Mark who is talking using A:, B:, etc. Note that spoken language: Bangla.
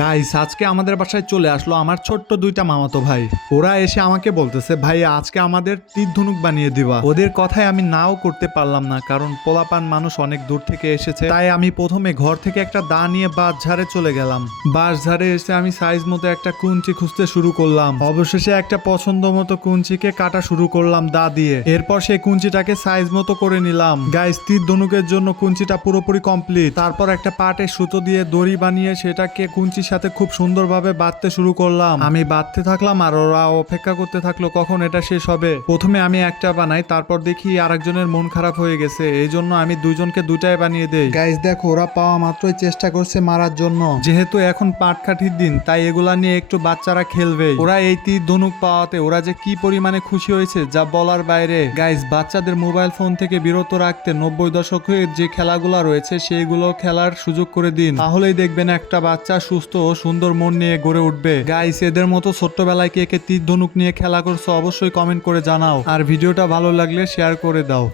A: গাইস আজকে আমাদের বাসায় চলে আসলো আমার ছোট্ট দুইটা মামাতো ভাই। ওরা এসে আমাকে বলতেছে, ভাই, আজকে আমাদের তীর ধনুক বানিয়ে দিবা। ওদের কথায় আমি নাও করতে পারলাম না, কারণ পোলাপান মানুষ অনেক দূর থেকে এসেছে। তাই আমি প্রথমে ঘর থেকে একটা দা নিয়ে বাঁশ ঝাড়ে চলে গেলাম। বাঁশ ঝাড়ে এসে আমি সাইজ মতো একটা কুঞ্চি খুঁজতে শুরু করলাম। অবশেষে একটা পছন্দ মতো কুঞ্চিকে কাটা শুরু করলাম দা দিয়ে। এরপর সেই কুঞ্চিটাকে সাইজ মতো করে নিলাম। গাইস তীর ধনুকের জন্য কুঞ্চিটা পুরোপুরি কমপ্লিট তারপর একটা পাটের সুতো দিয়ে দড়ি বানিয়ে সেটাকে কুঞ্চির সাথে খুব সুন্দরভাবে বাঁধতে শুরু করলাম। আমি বাঁধতে থাকলাম আর ওরা অপেক্ষা করতে থাকল, কখন এটা শেষ হবে? প্রথমে আমি একটা বানাই, তারপর দেখি আরেকজনের মন খারাপ হয়ে গেছে। এই জন্য আমি দুইজনকে দুটাই বানিয়ে দেই। গাইস দেখো, ওরা পাওয়া মাত্রই চেষ্টা করছে মারার জন্য। যেহেতু এখন পাটকাঠির দিন, তাই এগুলা নিয়ে একটু বাচ্চারা খেলবে। ওরা এই তীর ধনুক পাওয়াতে ওরা যে কি পরিমাণে খুশি হয়েছে, যা বলার বাইরে। গাইস বাচ্চাদের মোবাইল ফোন থেকে বিরত রাখতে নব্বই দশকের যে খেলাগুলো রয়েছে, সেইগুলো খেলার সুযোগ করে দিন। তাহলেই দেখবেন একটা বাচ্চা সুস্থ সুন্দর মন নিয়ে গড়ে উঠবে। গাইস এদের মতো ছোট্টবেলায় কে কে তীর ধনুক নিয়ে খেলা করছ অবশ্যই কমেন্ট করে জানাও। আর ভিডিওটা ভালো লাগলে শেয়ার করে দাও।